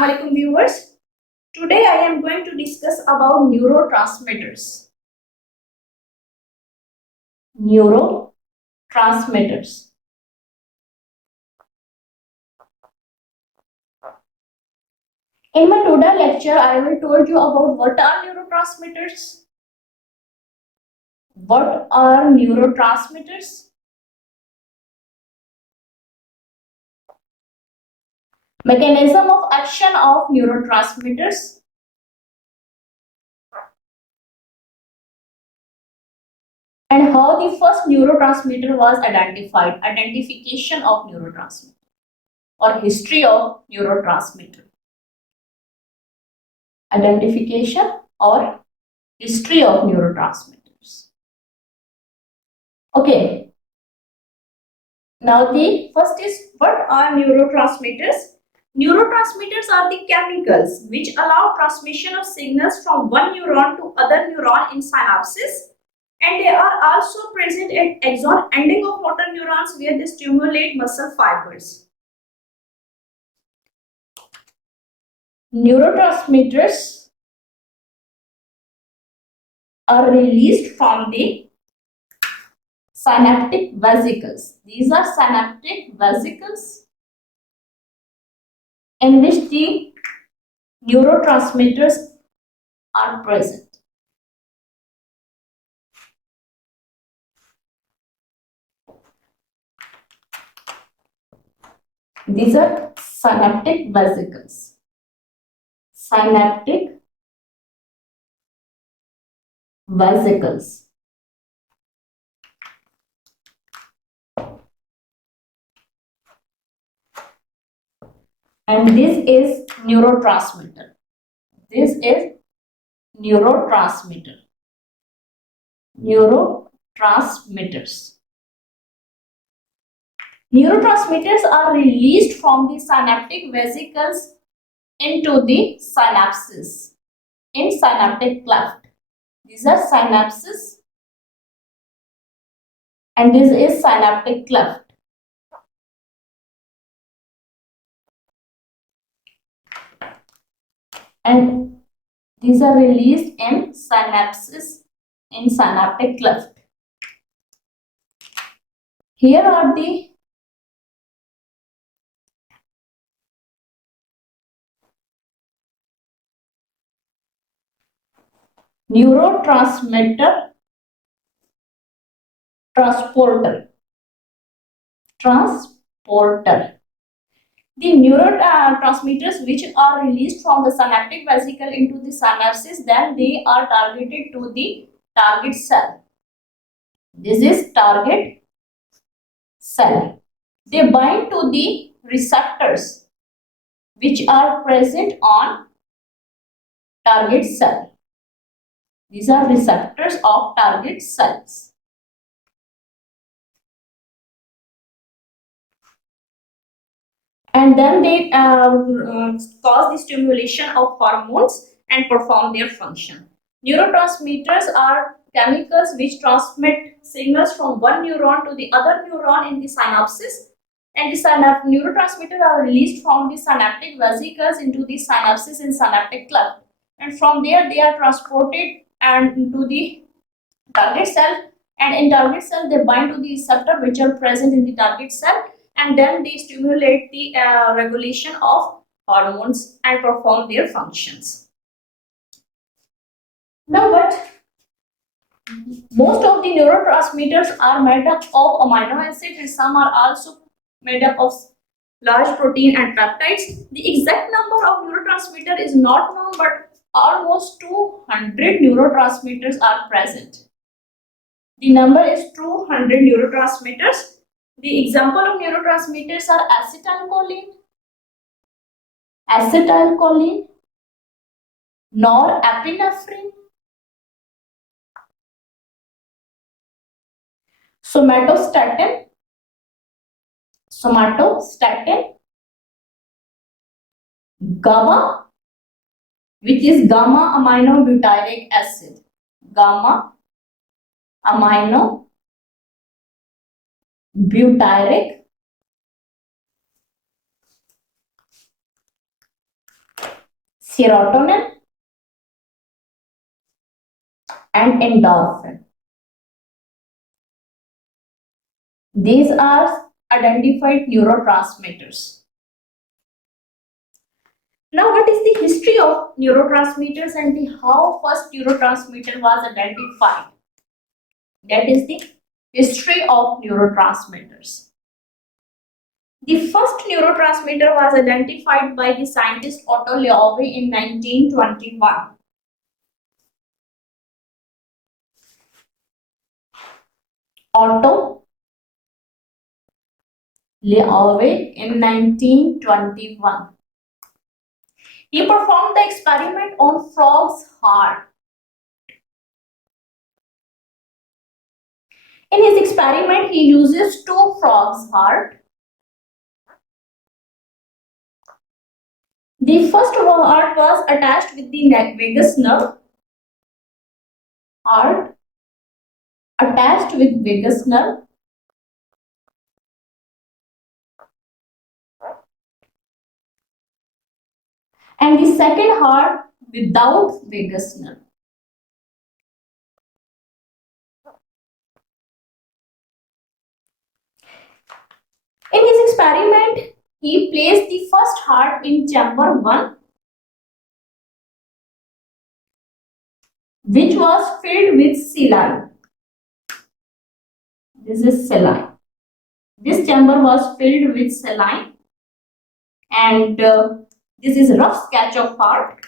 Assalamu alaikum viewers. Today I am going to discuss about neurotransmitters. Neurotransmitters. In my today lecture, I will told you about what are neurotransmitters. What are neurotransmitters? Mechanism of action of neurotransmitters. And how the first neurotransmitter was identified. Identification of neurotransmitter or history of neurotransmitter. Identification or history of neurotransmitters. Okay. Now the first is what are neurotransmitters? Neurotransmitters are the chemicals which allow transmission of signals from one neuron to other neuron in synapses, and they are also present at axon ending of motor neurons where they stimulate muscle fibers. Neurotransmitters are released from the synaptic vesicles. These are synaptic vesicles in which the neurotransmitters are present. These are synaptic vesicles. Synaptic vesicles. And this is neurotransmitter. This is neurotransmitter. Neurotransmitters. Neurotransmitters are released from the synaptic vesicles into the synapses in synaptic cleft. These are synapses and this is synaptic cleft. And these are released in synapses in synaptic cleft. Here are the neurotransmitter transporter. The neurotransmitters which are released from the synaptic vesicle into the synapses, then they are targeted to the target cell. This is target cell. They bind to the receptors which are present on target cell. These are receptors of target cells. And then they cause the stimulation of hormones and perform their function. Neurotransmitters are chemicals which transmit signals from one neuron to the other neuron in the synapses, and the neurotransmitters are released from the synaptic vesicles into the synapses in synaptic cleft, and from there they are transported and into the target cell, and in target cell they bind to the receptor which are present in the target cell, and then they stimulate the regulation of hormones and perform their functions. Now what? Most of the neurotransmitters are made up of amino acids and some are also made up of large protein and peptides. The exact number of neurotransmitter is not known, but almost 200 neurotransmitters are present. The number is 200 neurotransmitters. The example of neurotransmitters are acetylcholine, norepinephrine, somatostatin, GABA, which is gamma aminobutyric acid, gamma aminobutyric serotonin, and endorphin. These are identified neurotransmitters. Now, what is the history of neurotransmitters and how first neurotransmitter was identified? That is the history of neurotransmitters. The first neurotransmitter was identified by the scientist Otto Loewe in 1921. Otto Loewe in 1921. He performed the experiment on frog's heart. In his experiment, he uses two frogs' heart. The first heart was attached with the vagus nerve. Heart attached with vagus nerve. And the second heart without vagus nerve. In his experiment, he placed the first heart in chamber 1, which was filled with saline. This is saline. This chamber was filled with saline, and this is rough sketch of heart.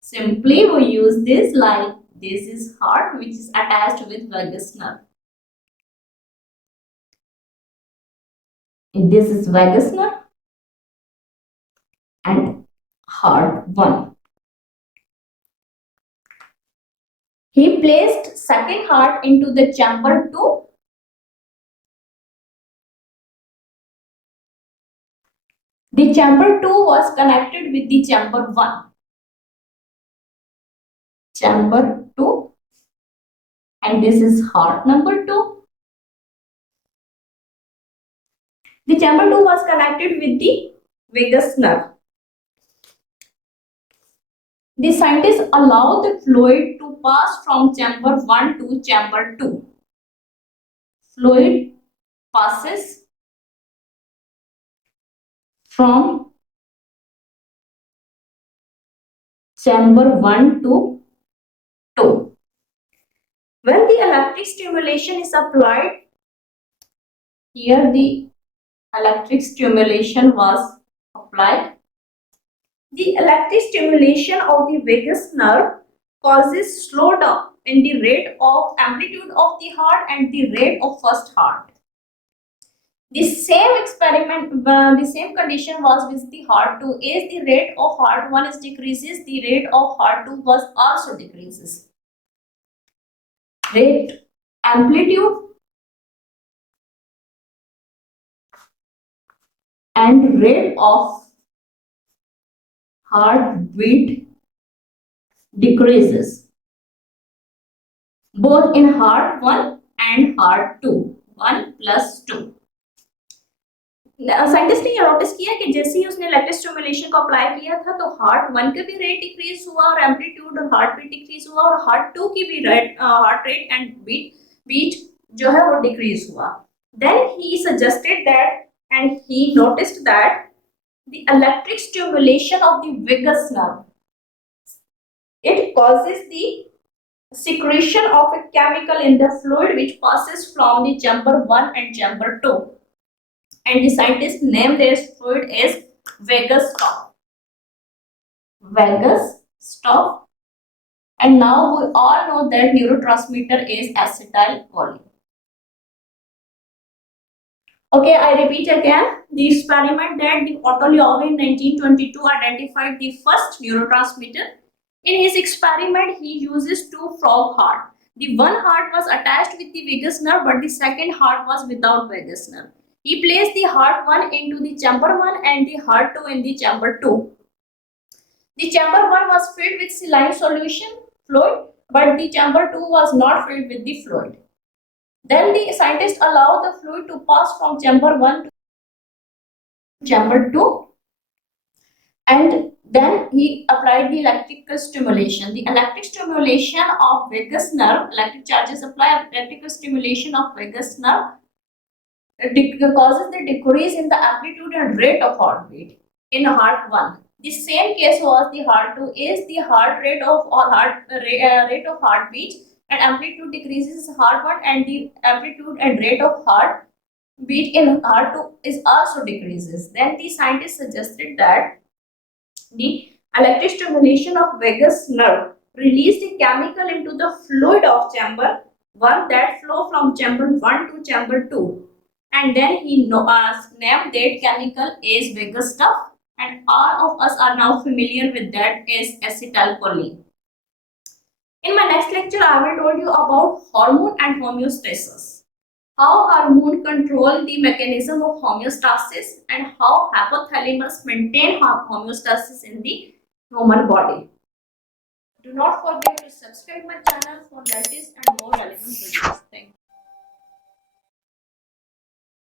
Simply we use this like this is heart which is attached with vagus nerve. This is vagus nerve and heart 1. He placed second heart into the chamber 2. The chamber 2 was connected with the chamber 1. Chamber 2, and this is heart number 2. The chamber 2 was connected with the vagus nerve. The scientists allow the fluid to pass from chamber 1 to chamber 2. Fluid passes from chamber 1 to 2. When the electric stimulation is applied, here the electric stimulation was applied. The electric stimulation of the vagus nerve causes slowdown in the rate of amplitude of the heart and the rate of first heart. The same experiment, the same condition was with the heart 2. As the rate of heart 1 is decreases, the rate of heart 2 was also decreases. Rate, amplitude, and rate of heartbeat decreases both in heart 1 and heart 2. 1 plus 2. Scientist ने ये notice किया कि जैसे ही उसने electric stimulation को apply किया था तो हार्ट 1 का भी रेट डिक्रीज हुआ और एम्पलीट्यूड और हार्ट बीट डिक्रीज हुआ और हार्ट 2 की भी हार्ट रेट एंड बीट जो है वो डिक्रीज हुआ. Then he suggested that and he noticed that the electric stimulation of the vagus nerve, it causes the secretion of a chemical in the fluid which passes from the chamber 1 and chamber 2, and the scientists named this fluid as vagus stop. Vagus stop. And now we all know that neurotransmitter is acetylcholine. Okay, I repeat again. The experiment that the Otto Loewe in 1922 identified the first neurotransmitter. In his experiment, he uses two frog heart. The one heart was attached with the vagus nerve, but the second heart was without vagus nerve. He placed the heart 1 into the chamber 1 and the heart 2 in the chamber 2. The chamber 1 was filled with saline solution fluid, but the chamber 2 was not filled with the fluid. Then the scientists allowed the fluid to pass from chamber 1 to chamber 2, and Then he applied the electrical stimulation. The electric stimulation of vagus nerve, electric charges apply electrical stimulation of vagus nerve causes the decrease in the amplitude and rate of heartbeat in heart 1. The same case was the heart 2 is the heart rate of or rate of heartbeat and amplitude decreases in heart 1 and the amplitude and rate of heartbeat in heart 2 is also decreases. Then the scientists suggested that the electric stimulation of vagus nerve release the chemical into the fluid of chamber 1 that flow from chamber 1 to chamber 2, and then he named that chemical as vagus stuff, and all of us are now familiar with that as acetylcholine. In my next lecture, I will tell you about hormone and homeostasis. How hormone control the mechanism of homeostasis and how hypothalamus maintain homeostasis in the human body. Do not forget to subscribe my channel for latest and more relevant videos. Thank you.